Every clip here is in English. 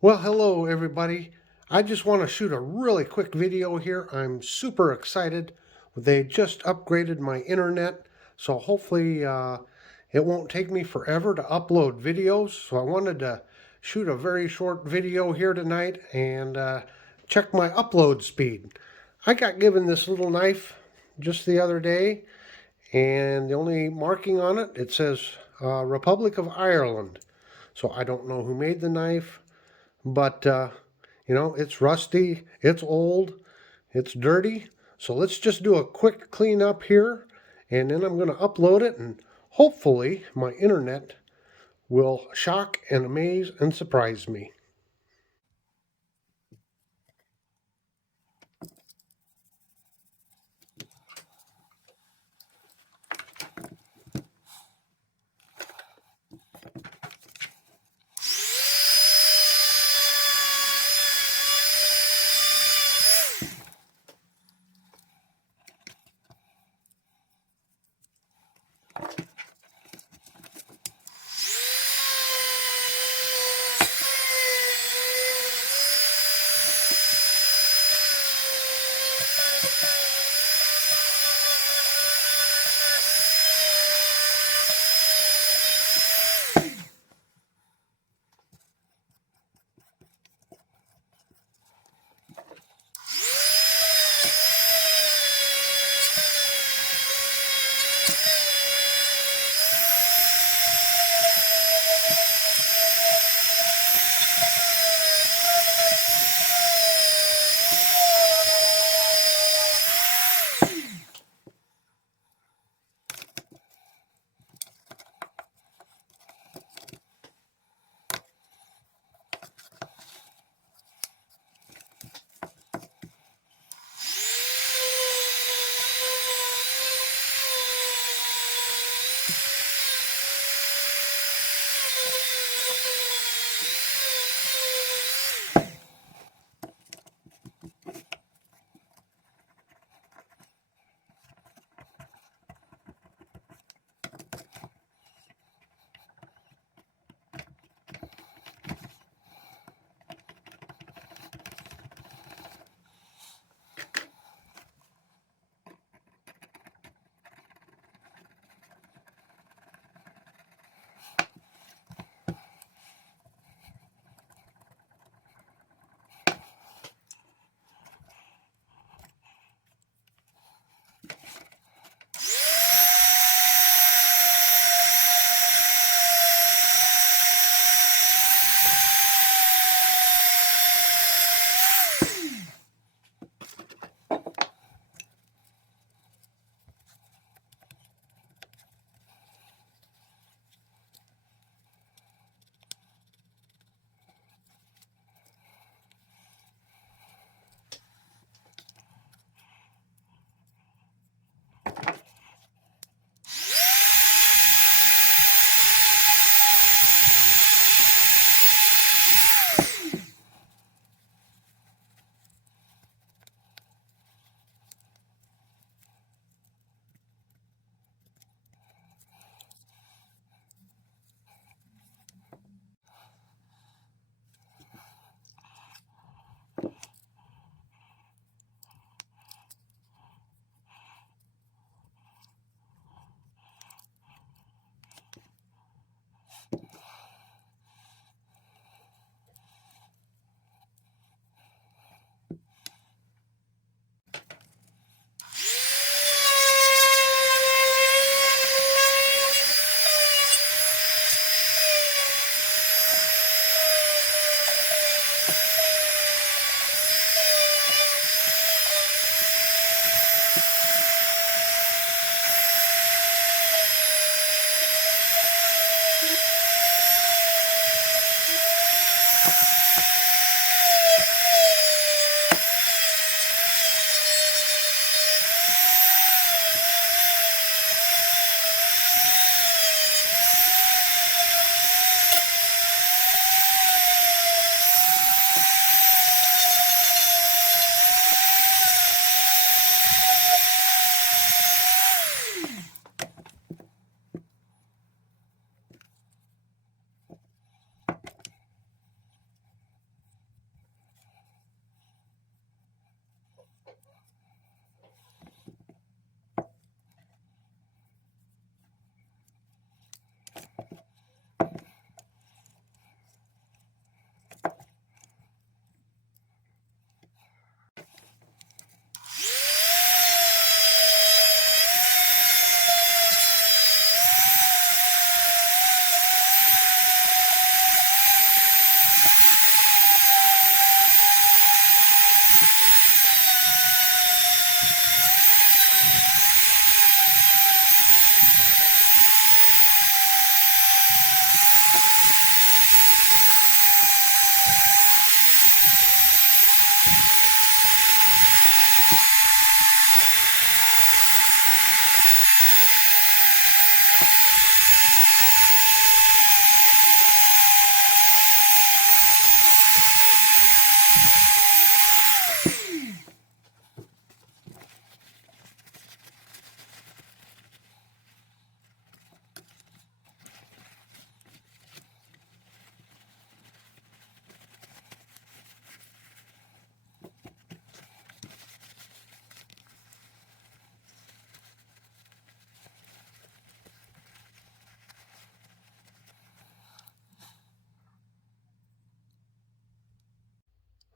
Well, hello everybody. I just want to shoot a really quick video here. I'm super excited. They just upgraded my internet, so hopefully it won't take me forever to upload videos. So I wanted to shoot a very short video here tonight and check my upload speed. I got given this little knife just the other day, and the only marking on it, it says Republic of Ireland. So I don't know who made the knife. But, it's rusty, it's old, it's dirty. So let's just do a quick cleanup here, and then I'm going to upload it, and hopefully my internet will shock and amaze and surprise me.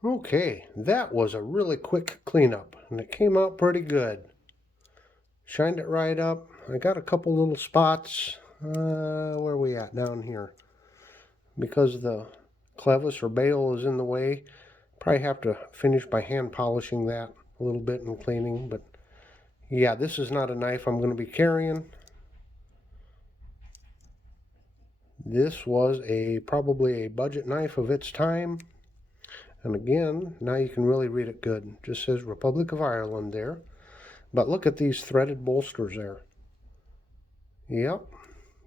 Okay, that was a really quick cleanup, and it came out pretty good. Shined it right up. I got a couple little spots. Where are we at? Down here. Because the clevis or bail is in the way, probably have to finish by hand polishing that a little bit and cleaning. But yeah, this is not a knife I'm going to be carrying. This was probably a budget knife of its time. And again, now you can really read it good. It just says Republic of Ireland there. But look at these threaded bolsters there. Yep,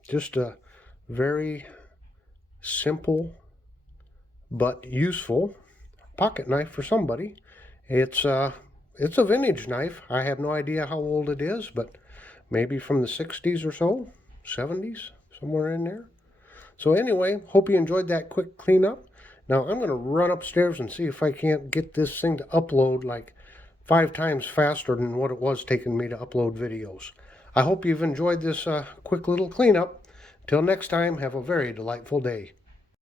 just a very simple but useful pocket knife for somebody. It's a vintage knife. I have no idea how old it is, but maybe from the 60s or so, 70s, somewhere in there. So anyway, hope you enjoyed that quick cleanup. Now I'm going to run upstairs and see if I can't get this thing to upload like 5 times faster than what it was taking me to upload videos. I hope you've enjoyed this quick little cleanup. Till next time, have a very delightful day.